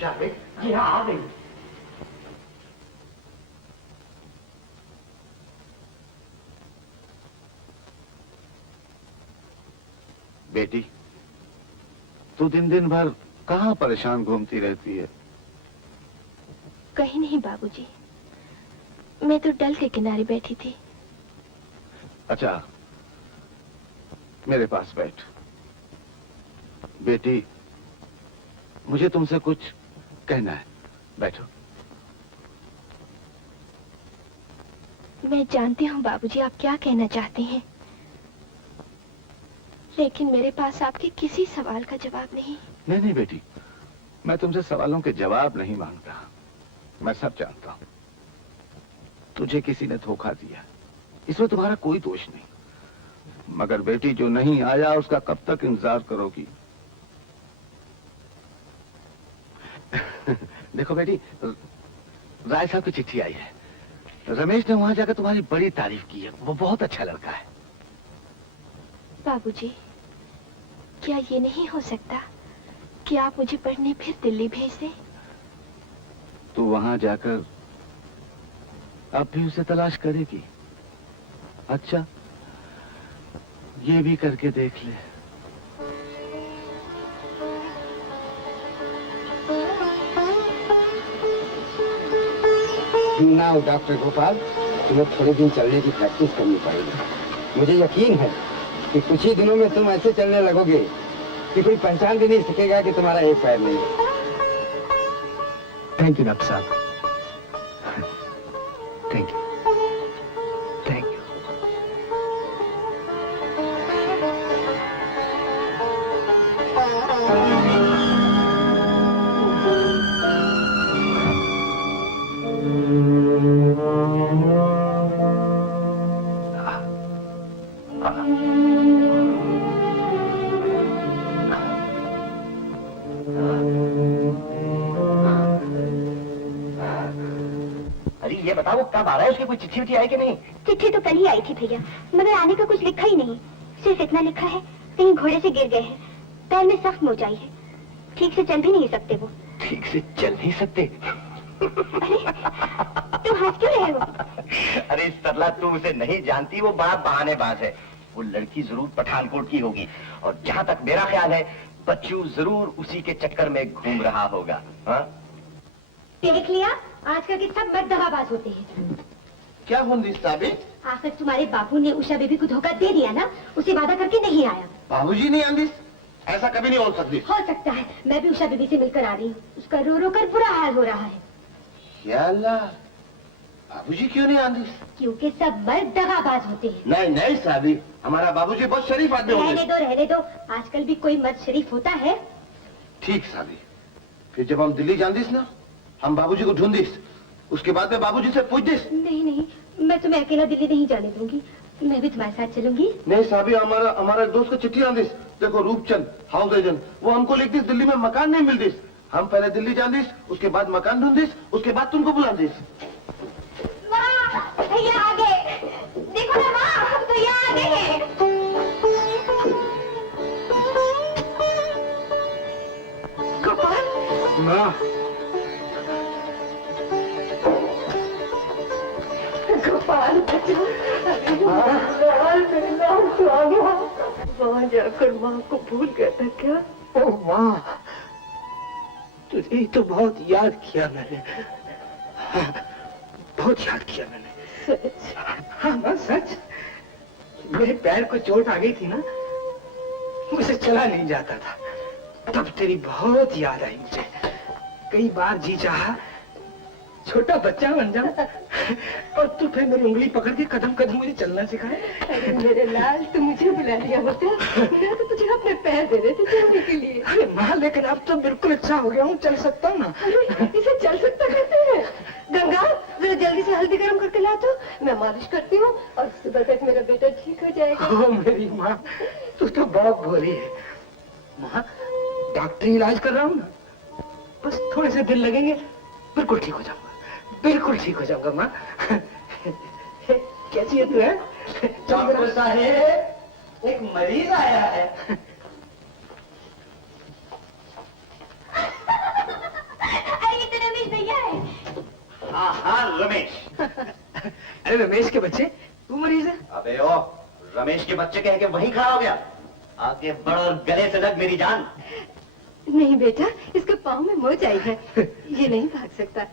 शादी जी हाँ आ गई। बेटी, तू दिन दिन भर कहाँ परेशान घूमती रहती है? कहीं नहीं बाबूजी, मैं तो डल के किनारे बैठी थी। अच्छा, मेरे पास बैठ। बेटी, मुझे तुमसे कुछ कहना है, बैठो। मैं जानती हूँ बाबूजी आप क्या कहना चाहते हैं, लेकिन मेरे पास आपके किसी सवाल का जवाब नहीं। नहीं नहीं बेटी, मैं तुमसे सवालों के जवाब नहीं मांगता। मैं सब जानता हूं। तुझे किसी ने धोखा दिया, इसमें तुम्हारा कोई दोष नहीं। मगर बेटी, जो नहीं आया उसका कब तक इंतजार करोगी? देखो बेटी, राय साहब की चिट्ठी आई है। रमेश ने वहां जाकर तुम्हारी बड़ी तारीफ की है। वो बहुत अच्छा लड़का है। बाबूजी, क्या ये नहीं हो सकता कि आप मुझे पढ़ने फिर दिल्ली भेज दें? तू वहां जाकर अब भी उसे तलाश करेगी? अच्छा, ये भी करके देख ले। नाउ डॉक्टर गोपाल, तुम्हें थोड़े दिन चलने की प्रैक्टिस करनी पड़ेगी। मुझे यकीन है कि कुछ ही दिनों में तुम ऐसे चलने लगोगे कि कोई पहचान भी नहीं सकेगा कि तुम्हारा एक पैर नहीं है। थैंक यू डॉक्टर साहब, थैंक यू, थैंक यू। ये बताओ वो कब आ रहा है? उसकी कोई चिट्ठी विट्ठी आई कि नहीं? चिट्ठी तो कल ही आई थी भैया, मगर आने का कुछ लिखा ही नहीं। सिर्फ इतना लिखा है, कहीं घोड़े से गिर गए हैं, पैर में सख्त मोचाई है, ठीक से चल भी नहीं सकते वो। ठीक से चल नहीं सकते? अरे तुम हंस क्यों रहे हो? अरे सरला, तुम उसे नहीं जानती, वो बड़ा बहानेबाज है। वो लड़की जरूर पठानकोट की होगी, और जहाँ तक मेरा ख्याल है बच्चू जरूर उसी के चक्कर में घूम रहा होगा। हाँ? देख लिया, आजकल के सब मर्द दगाबाज होते हैं। क्या हुंदी साबित? आखिर तुम्हारे बापू ने उषा बेबी को धोखा दे दिया ना, उसे वादा करके नहीं आया। बाबूजी नहीं आंदी? ऐसा कभी नहीं हो सकती। हो सकता है, मैं भी उषा बेबी से मिलकर आ रही हूँ। उसका रो रो कर बुरा हाल हो रहा है। या अल्लाह, बाबूजी क्यों नहीं आंदी? क्योंकि सब मर्द दगाबाज होते हैं। नहीं नहीं साबित, हमारा बाबूजी बहुत शरीफ आदमी होंगे। रहने दो, आजकल भी कोई मर्द शरीफ होता है? ठीक साबित, फिर जब हम दिल्ली जांदीस ना, हम बाबूजी को ढूंढीस, उसके बाद में बाबूजी से पूछ दिस। नहीं नहीं, मैं तुम्हें अकेला दिल्ली नहीं जाने दूंगी, मैं भी तुम्हारे साथ चलूंगी। नहीं साहबी, हमारा दोस्त को चिट्ठी आंदिस। देखो रूपचंद हाउस एजेंट, वो हमको लिख दिस दिल्ली में मकान नहीं मिल दिस। हम पहले दिल्ली जांदिस, उसके बाद मकान ढूंढिस, उसके बाद तुमको बुला दिस। भैया आ गए, देखो ना माँ, भैया आ गए हैं। गोपाल, माँ, गोपाल वहाँ जाकर माँ को भूल गया था क्या? ओ माँ, तुझे तो बहुत याद किया मैंने। हाँ, बहुत याद किया मैंने। सच? हाँ माँ, सच। मेरे पैर को चोट आ गई थी ना, मुझे चला नहीं जाता था, तब तेरी बहुत याद आई मुझे। कई बार जी चाहा छोटा बच्चा बन जाऊं और तू फिर मेरी उंगली पकड़ के कदम कदम मुझे चलना सिखाए। अरे मेरे लाल, तू मुझे बुला लिया होता, मैं तो तुझे अपने पैर दे रहे थे चलने के लिए। अरे माँ, लेकिन अब तो बिल्कुल अच्छा हो गया हूँ, चल सकता हूँ ना। अरे इसे चल सकता कहते हैं? गंगा, जरा जल्दी से हल्दी गर्म करके ला तो, मैं मालिश करती हूँ और सुबह तक मेरा बेटा ठीक हो जाएगा। ओ मेरी माँ, तू तो बहुत भोली है। माँ, डॉक्टरी इलाज कर रहा हूँ ना, बस थोड़े से दिन लगेंगे, बिल्कुल ठीक हो जाऊंगा, बिल्कुल ठीक हो जाऊंगा माँ। कैसी है तू? है डॉक्टर साहब, एक मरीज आया है। रमेश के बच्चे, तू मरीज है? अबे ओ, रमेश के बच्चे कह के वहीं खड़ा हो गया। आगे बढ़ और गले से लग मेरी जान। नहीं बेटा, इसके पाँव में मोच आई है, ये नहीं भाग सकता।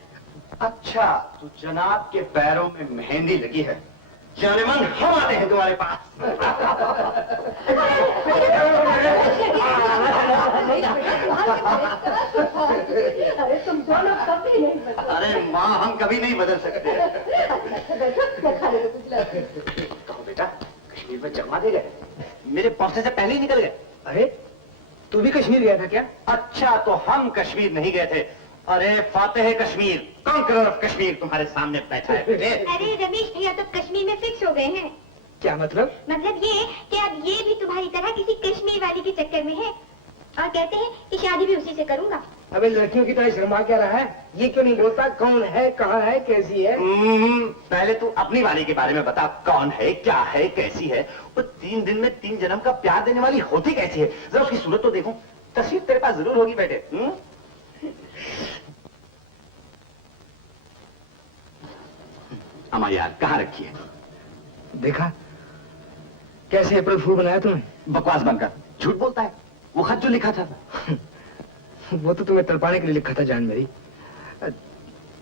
अच्छा, तो जनाब के पैरों में मेहंदी लगी है। जानेमन, हम आते हैं तुम्हारे पास। अरे तुम दोनों कभी नहीं बदल। अरे माँ, हम कभी नहीं बदल सकते। कहो बेटा, कश्मीर में जमा दे गए? मेरे पहुंचने से पहले ही निकल गए। अरे तू भी कश्मीर गया था क्या? अच्छा, तो हम कश्मीर नहीं गए थे। अरे फातेह कश्मीर, कॉन्करर ऑफ कश्मीर तुम्हारे सामने बैठा है बेटे। अरे रमेश भैया तो कश्मीर में फिक्स हो गए हैं। क्या मतलब? मतलब ये कि अब ये भी तुम्हारी तरह किसी कश्मीर वाली के चक्कर में है और कहते हैं कि शादी भी उसी से करूंगा। अबे लड़कियों की तरह शर्मा क्या रहा है? ये क्यों नहीं बोलता कौन है, कहाँ है, कैसी है? पहले तू अपनी वाली के बारे में बता, कौन है, क्या है, कैसी है? वो 3 दिन में 3 जन्म का प्यार देने वाली होती कैसी है? जरा उसकी सूरत तो देखो। तस्वीर तेरे पास जरूर होगी बेटे। अम्मा यार, कहाँ रखी है? देखा कैसे अप्रैल फूल बनाया तुमने? बकवास बनकर झूठ बोलता है। वो खत जो लिखा था वो तो तुम्हें तड़पाने के लिए लिखा था जान मेरी।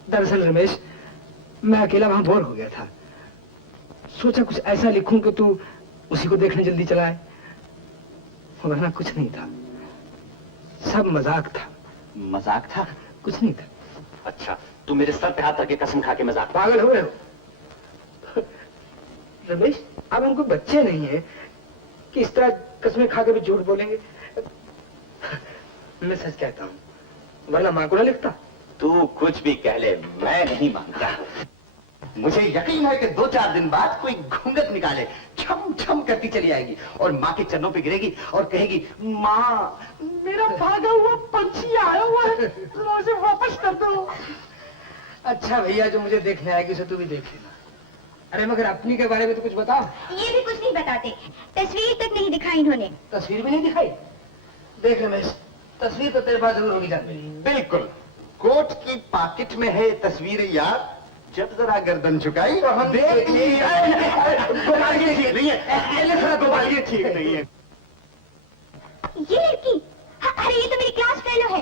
दरअसल रमेश, मैं अकेला वहां बोर हो गया था। सोचा कुछ ऐसा लिखूं कि तू उसी को देखने जल्दी चला आए, वरना कुछ नहीं था, सब मजाक था। मजाक था? कुछ नहीं था। अच्छा, तू मेरे सर पे हाथ रख के कसम खा के मजाक? पागल हो रहे हो रमेश? अब हमको बच्चे नहीं है कि इस तरह कसमें खा के भी झूठ बोलेंगे। मैं सच कहता हूँ, वरना माँ को ना लिखता। तू कुछ भी कह ले, मैं नहीं मानता। मुझे यकीन है कि 2-4 दिन बाद कोई घूंघट निकाले, छम छम करती चली आएगी और माँ के चरणों पे गिरेगी और कहेगी, माँ मेरा भागा हुआ पंछी आया हुआ है, जरा उसे वापस कर दो। अच्छा भैया, जो मुझे देखने आएगी उसे तू भी देख लेना। अरे मगर अपनी के बारे में तो कुछ बताओ। ये भी कुछ नहीं बताते, तस्वीर तक नहीं दिखाई इन्होंने। तस्वीर भी नहीं दिखाई? देख रमेश, तस्वीर तो तेरे पास जरूर होगी जान मेरी। बिल्कुल, कोट की पॉकेट में है तस्वीर यार। जब जरा गर्दन झुकाई तो हम देख ली। गोपाल ये ठीक नहीं है, गोपाल ये ठीक नहीं है। ये लड़की, अरे ये तो मेरी क्लास फेलो है।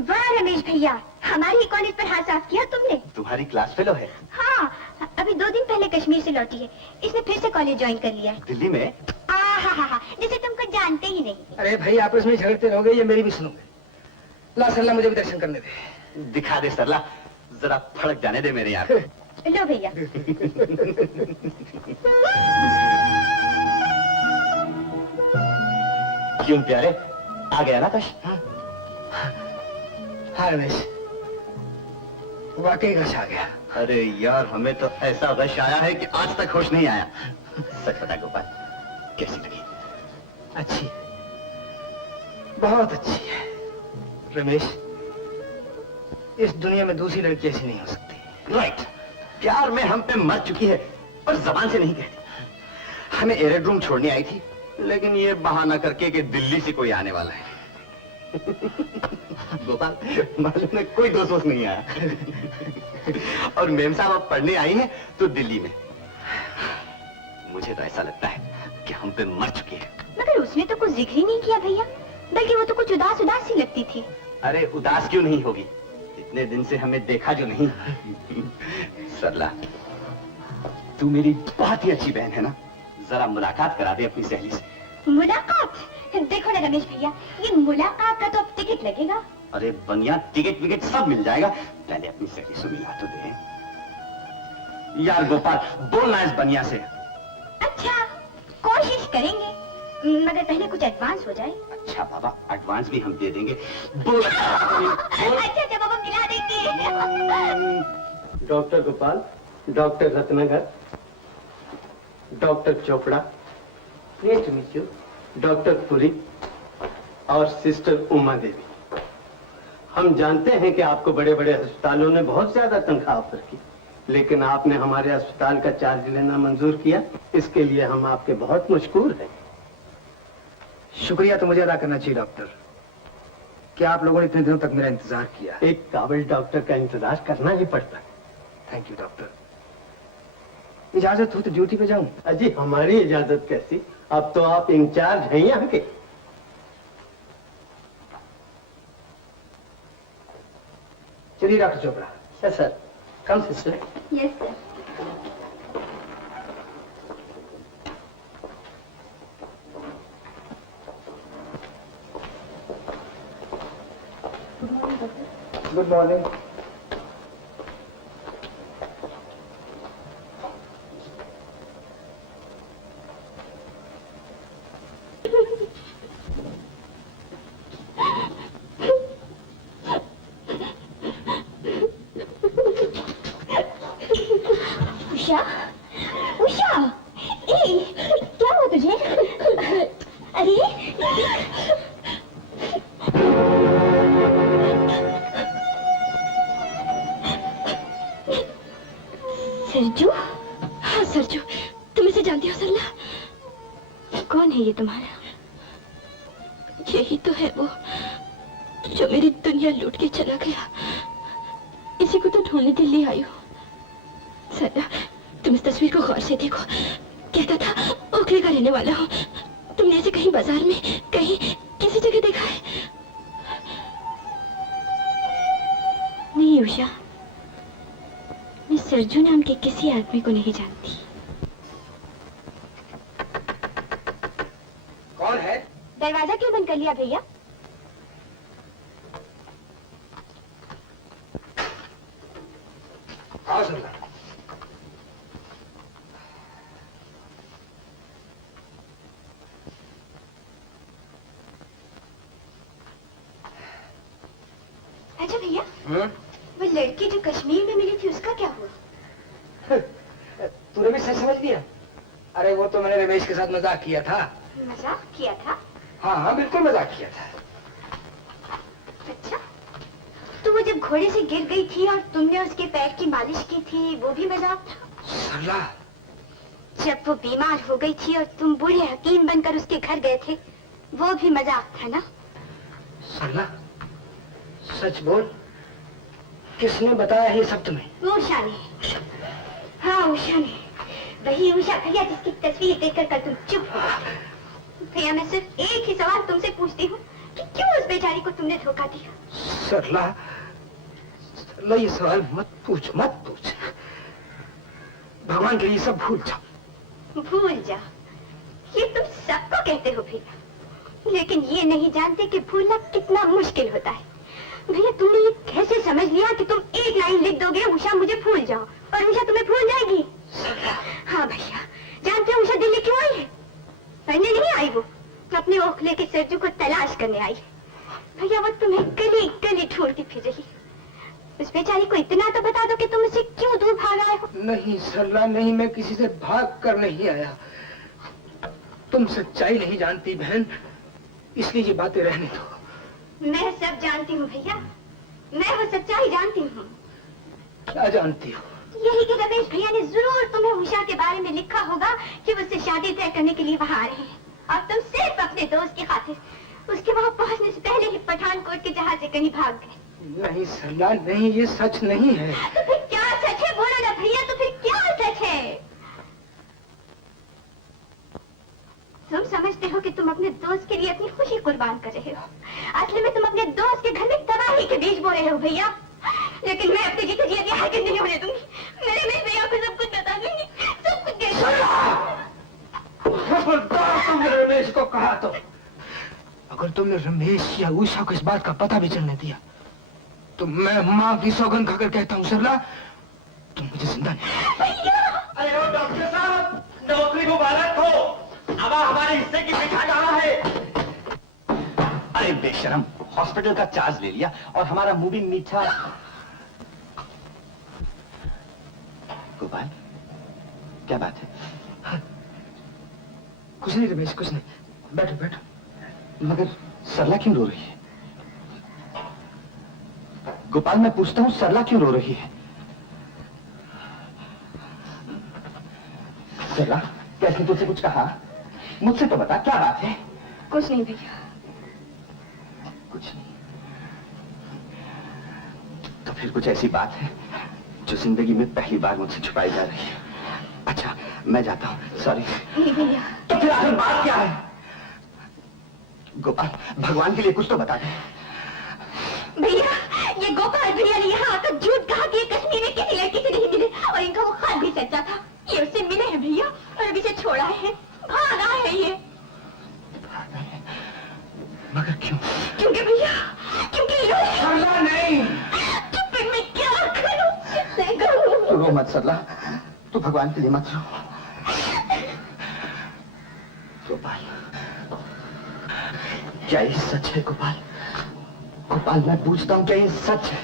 वाह रमेश भैया, हमारे ही कॉलेज पर हाथ साफ किया तुमने। तुम्हारी क्लास फेलो है? हाँ, अभी 2 दिन पहले कश्मीर से लौटी है। इसने फिर से कॉलेज ज्वाइन कर लिया है। दिल्ली में? हाँ, जैसे तुमको जानते ही नहीं। अरे भाई, आपस में झगड़ते रहोगे, ये मेरी भी सुनोगे। ला सरला, मुझे भी दर्शन करने दे। दिखा दे सरला, जरा फड़क जाने दे मेरे यार। लो भैया। क्यों प्यारे, आ गया ना कश? हाँ रमेश, वाकई गश आ गया। अरे यार, हमें तो ऐसा गश आया है कि आज तक होश नहीं आया। सच बता गोपाल, कैसी लगी? अच्छी, बहुत अच्छी है रमेश। इस दुनिया में दूसरी लड़की ऐसी नहीं हो सकती। राइट, प्यार में हम पे मर चुकी है और जबान से नहीं कहती। हमें एरोड्रोम छोड़ने आई थी, लेकिन ये बहाना करके कि दिल्ली से कोई आने वाला है। गोपाल, मालूम है कोई दोस्त वोस्त नहीं आया। और मेम साहब अब पढ़ने आई हैं तो दिल्ली में। मुझे तो ऐसा लगता है कि हम पे मर चुकी है। मगर उसने तो कुछ जिक्र ही नहीं किया भैया, बल्कि वो तो कुछ उदास उदास सी लगती थी। अरे उदास क्यों नहीं होगी, इतने दिन से हमें देखा जो नहीं। सरला, तू मेरी बहुत ही अच्छी बहन है ना, जरा मुलाकात करा दे अपनी सहेली से। मुलाकात? देखो ना रमेश भैया, ये मुलाकात का तो अब टिकट लगेगा। अरे बनिया, टिकट विकेट सब मिल जाएगा, पहले अपनी सहेली से मिला तो दे। यार गोपाल, बोलना इस बनिया से। अच्छा, कोशिश करेंगे, मगर पहले कुछ एडवांस हो जाए। अच्छा बाबा, एडवांस भी हम दे देंगे। बोल। अच्छा बाबा, मिला देंगे। Doctor Gopal, doctor Ratnakar, doctor Chopra, please to meet you, doctor Puri और सिस्टर उमा देवी। हम जानते हैं कि आपको बड़े बड़े अस्पतालों ने बहुत ज्यादा तनख्वाह ऑफर की, लेकिन आपने हमारे अस्पताल का चार्ज लेना मंजूर किया, इसके लिए हम आपके बहुत मशकूर हैं। शुक्रिया तो मुझे अदा करना चाहिए डॉक्टर, कि आप लोगों ने इतने दिनों तक मेरा इंतजार किया। एक काबिल डॉक्टर का इंतजार करना ही पड़ता है। Thank you doctor. इजाजत हो तो ड्यूटी पे जाऊं। अजी हमारी इजाजत कैसी, अब तो आप इंचार्ज हैं यहाँ के। चलिए doctor Chopra. Yes sir. Come sister. Yes sir. Good morning. Usha, Usha, ए, क्या हुआ तुझे? अरे सरजू? हाँ सरजू, तुम इसे जानती हो सरला? कौन है ये तुम्हारा? यही तो है वो जो मेरी दुनिया लूट के चला गया। इसी को तो ढूंढने दिल्ली आई हूँ। सरला, तुम इस तस्वीर को गौर से देखो। कहता था ओखले का रहने वाला हूँ। तुमने इसे कहीं बाजार में, कहीं किसी जगह देखा है? नहीं उषा, मैं सरजू नाम के किसी आदमी को नहीं जानती। कौन है? दरवाजा क्यों बंद कर लिया भैया? आओ सरला। अच्छा भैया, वो लड़की जो कश्मीर में मिली थी उसका क्या हुआ? तूने भी सच समझ लिया? अरे वो तो मैंने रमेश के साथ मजाक किया था। मजाक किया था? हाँ हाँ बिल्कुल मजाक किया था। अच्छा, तो वो जब घोड़े से गिर गई थी और तुमने उसके पैर की मालिश की थी, वो भी मजाक था? सरला, जब वो बीमार हो गई थी और तुम बूढ़े हकीम बनकर उसके घर गए थे, वो भी मजाक था ना? सरला, सच बोल, किसने बताया ये सब तुम्हें? उषा ने। हाँ उषा ने, वही उषा भैया जिसकी तस्वीर देखकर कल तुम चुप हो गए। भैया मैं सिर्फ एक ही सवाल तुमसे पूछती हूँ कि क्यों उस बेचारी को तुमने धोखा दिया? सरला, सरला ये सवाल मत पूछ, मत पूछ। भगवान के लिए सब भूल जाओ। भूल जा, ये तुम सबको कहते हो भैया, लेकिन ये नहीं जानते कि भूलना कितना मुश्किल होता है। भैया तुमने ये कैसे समझ लिया कि तुम एक लाइन लिख दोगे उषा मुझे भूल जाओ और उषा तुम्हें भूल जाएगी? हाँ भैया, जानते हो उषा दिल्ली क्यों आई है? पढ़ने नहीं आई, वो अपने ओखले के सरजू को तलाश करने आई है। भैया वो तुम्हें गली गली ढूंढती फिर रही। उस बेचारी को इतना तो बता दो कि तुम उसे क्यों दूर भाग आए हो। नहीं सरला नहीं, मैं किसी से भाग कर नहीं आया। तुम सच्चाई नहीं जानती बहन, इसलिए ये बातें रहने दो। मैं सब जानती हूँ भैया, मैं वो सच्चाई जानती हूँ। क्या जानती हो? यही कि रमेश भैया ने जरूर तुम्हें उषा के बारे में लिखा होगा कि वो उससे शादी तय करने के लिए वहाँ आ रहे हैं और तुम सिर्फ अपने दोस्त की खातिर उसके वहाँ पहुँचने से पहले ही पठानकोट के जहाज से कहीं भाग गए। नहीं सरला नहीं, ये सच नहीं है। तो फिर क्या सच है? बोलो ना भैया, तो फिर क्या सच है? तुम समझते हो कि तुम अपने दोस्त के लिए अपनी खुशी कुर्बान कर रहे हो, असली में तुम अपने दोस्त के घर में तबाही के बीज बो रहे हो भैया। लेकिन मैं अपने जीते जी अभी हरकत नहीं होने दूंगी। मेरे में भैया को सब कुछ बता दूंगी, सब कुछ दे खबरदार तुमने रमेश को कहा तो, अगर तुमने रमेश या उषा को इस बात का पता भी चलने दिया तो मैं माँ की सौगंध खाकर कहता हूँ सरला, तुम मुझे जिंदा नहीं। अरे ओ डॉक्टर साहब, नौकरी मुबारक हो, अब हमारे हिस्से की मिठाई कहाँ है? अरे बेशरम, हॉस्पिटल का चार्ज ले लिया और हमारा मुंह भी मीठा। गोपाल, क्या बात है? कुछ नहीं रमेश, कुछ नहीं। बैठो बैठो। मगर सरला क्यों रो रही है? गोपाल, मैं पूछता हूँ सरला क्यों रो रही है? सरला, कैसे तुझसे कुछ कहा? मुझसे तो बता, क्या बात है? कुछ नहीं भैया। कुछ नहीं? तो फिर कुछ ऐसी बात है जो जिंदगी में पहली बार मुझसे छुपाई जा रही है? अच्छा मैं जाता हूँ, सॉरी। नहीं भैया। तो फिर आखिर बात क्या है? गोपाल, भगवान के लिए कुछ तो बता दे। भैया, ये गोपाल भैया ने यहाँ आकर झूठ कहा कि ये कश्मीर में किसी लड़की से नहीं मिले और इनका वो खाल भी सच्चा था। ये उससे मिले हैं भैया और अभी से छोड़ा है, भागा है ये। मगर क्यों? क्योंकि भैया, क्योंकि सरला नहीं। तो फिर मैं क्या करूं? नहीं करूं। तू रो मत सरला, तू भगवान के लिए मत रो। गोपाल, क्या ये सच है गोपाल? गोपाल मैं पूछता हूँ, क्या ये सच है?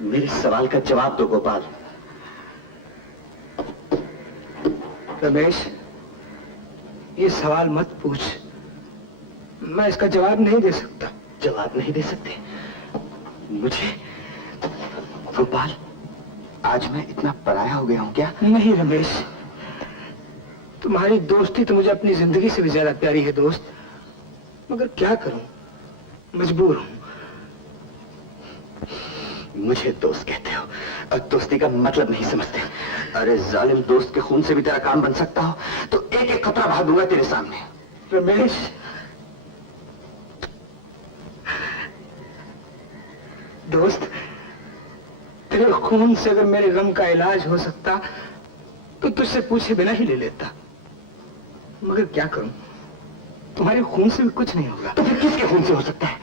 मेरे सवाल का जवाब दो गोपाल। रमेश, ये सवाल मत पूछ, मैं इसका जवाब नहीं दे सकता। जवाब नहीं दे सकते मुझे? गोपाल, आज मैं इतना पराया हो गया हूं क्या? नहीं रमेश, तुम्हारी दोस्ती तो मुझे अपनी जिंदगी से भी ज्यादा प्यारी है दोस्त, मगर क्या करूं, मजबूर हूं। मुझे दोस्त कहते हो और दोस्ती का मतलब नहीं समझते। अरे जालिम, दोस्त के खून से भी तेरा काम बन सकता हो तो एक एक खतरा भाग दूंगा तेरे सामने। रमेश, दोस्त, तेरे खून से अगर मेरे गम का इलाज हो सकता तो तुझसे पूछे बिना ही ले लेता, मगर क्या करूं, तुम्हारे खून से भी कुछ नहीं होगा। तो फिर किसके खून से हो सकता है?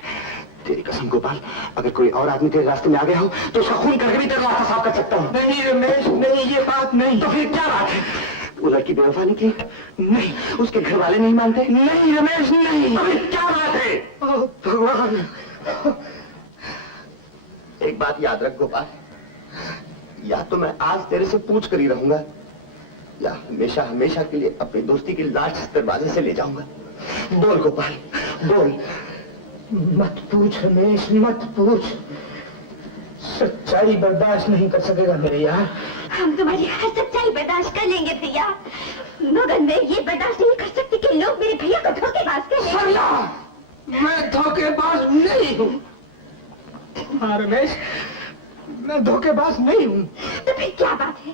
तेरी कसम गोपाल, अगर कोई और आदमी तेरे रास्ते में आ गया हो तो उसका खून करके भी तेरा रास्ता साफ कर सकता हूँ। नहीं रमेश, नहीं, ये बात नहीं। तो फिर क्या बात है? वो लड़की बेवफा निकली? नहीं। उसके घर वाले नहीं मानते? नहीं रमेश, नहीं। तो फिर क्या बात है? ओह भगवान। एक बात याद रख गोपाल, या तो मैं आज तेरे से पूछ कर ही रहूंगा या हमेशा हमेशा के लिए अपनी दोस्ती की लाश इस दरवाजे से ले जाऊंगा। बोल गोपाल, बोल। मत पूछ रमेश, मत पूछ, सच्चाई बर्दाश्त नहीं कर सकेगा मेरे यार। हम तुम्हारी हर सच्चाई बर्दाश्त कर लेंगे भैया, मगर मैं ये बर्दाश्त नहीं कर सकती कि लोग मेरे भैया को धोखेबाज कहें। सरला, मैं धोखेबाज नहीं हूँ। हाँ रमेश, मैं धोखेबाज नहीं हूँ। तो फिर क्या बात है?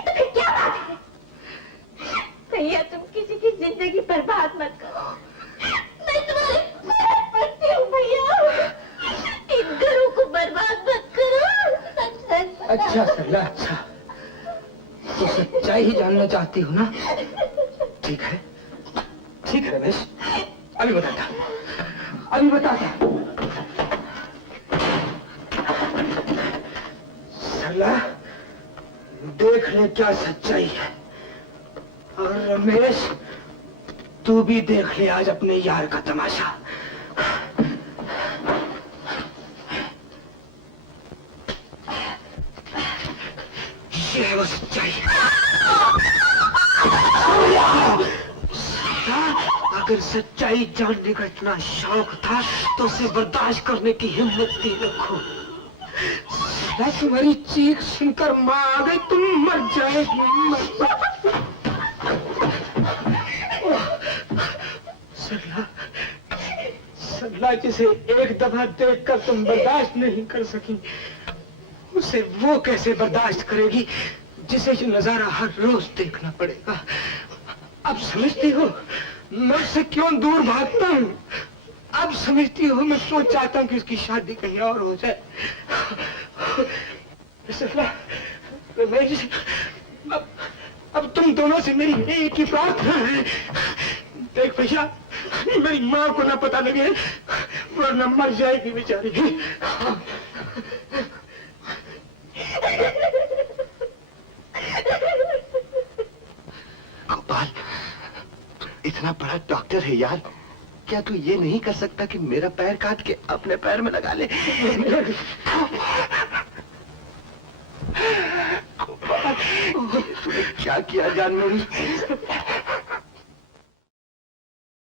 तो फिर क्या बात है? भैया, तुम किसी की जिंदगी बर्बाद मत करो। मैं तुम्हारे पैर पड़ती हूँ भैया, इन घरों को बर्बाद मत करो। अच्छा सरला, अच्छा, तो सच्चाई ही जानना चाहती हो ना? ठीक है, ठीक है रमेश, अभी बताता, अभी बताता। सरला, देख ले क्या सच्चाई है, और रमेश तू भी देख ले आज अपने यार का तमाशा। ये है वो सच्चाई। अगर सच्चाई जानने का इतना शौक था तो उसे बर्दाश्त करने की हिम्मत नहीं रखो। तुम्हारी चीख सुनकर मां आ गई, तुम मर जाएगी। सरला, सरला, जिसे एक दफा देखकर तुम बर्दाश्त नहीं कर सकी, उसे वो कैसे बर्दाश्त करेगी जिसे ये नजारा हर रोज देखना पड़ेगा। अब समझती हो मैं उससे क्यों दूर भागता हूँ? अब समझती हो मैं क्यों चाहता हूँ कि उसकी शादी कहीं और हो जाए? सरला, रमेश, अब तुम दोनों से मेरी एक ही प्रार्थना है। देख भैया, मेरी माँ को ना पता लगे वरना मर जाएगी बेचारी। गोपाल, तू इतना बड़ा डॉक्टर है यार, क्या तू ये नहीं कर सकता कि मेरा पैर काट के अपने पैर में लगा ले? गोपाल, तूने क्या किया जान मेरी?